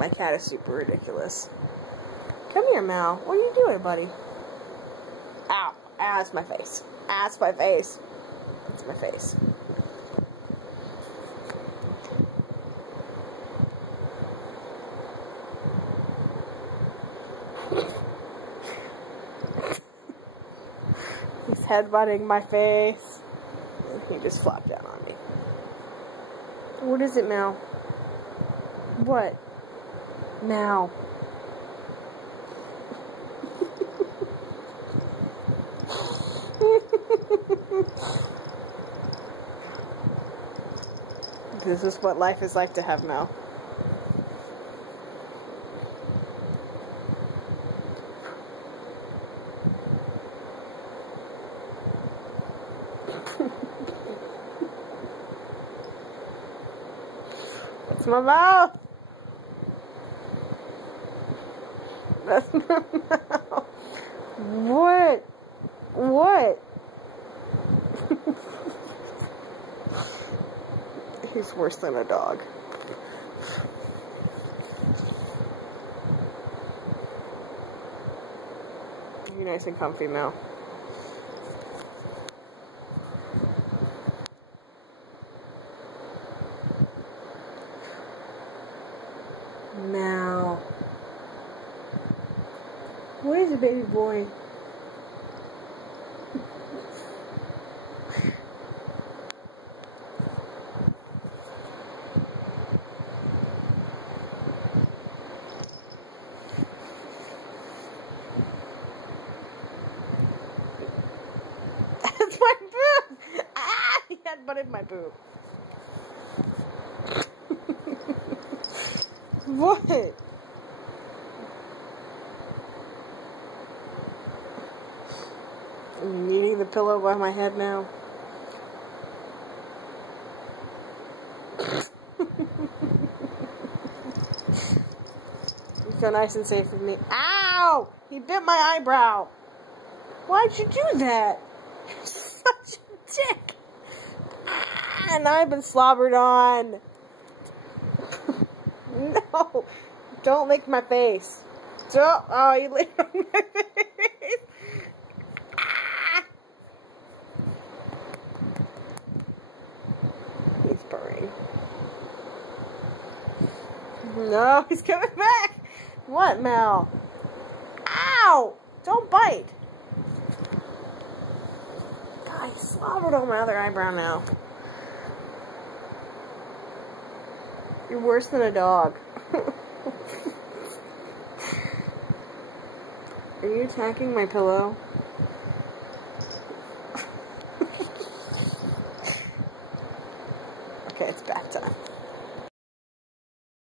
My cat is super ridiculous. Come here, Mal. What are you doing, buddy? Ow. Ah, that's my face. Ah, that's my face. That's my face. He's headbutting my face. He just flopped down on me. What is it, Mal? What? Mal. This is what life is like to have Mal. That's my mouth. That's my mouth. What? What? He's worse than a dog. You're nice and comfy, Mel. Now, where is the baby boy? That's my boob! Ah! He headbutted my boob. What? I'm eating the pillow by my head now. You feel nice and safe with me. Ow! He bit my eyebrow. Why'd you do that? You're such a dick. And I've been slobbered on. No, don't lick my face. Don't. Oh, you licked on my face. Ah. He's purring. No, he's coming back. What, Mel? Ow! Don't bite. God, he slobbered on my other eyebrow now. You're worse than a dog. Are you attacking my pillow? Okay, it's bath time.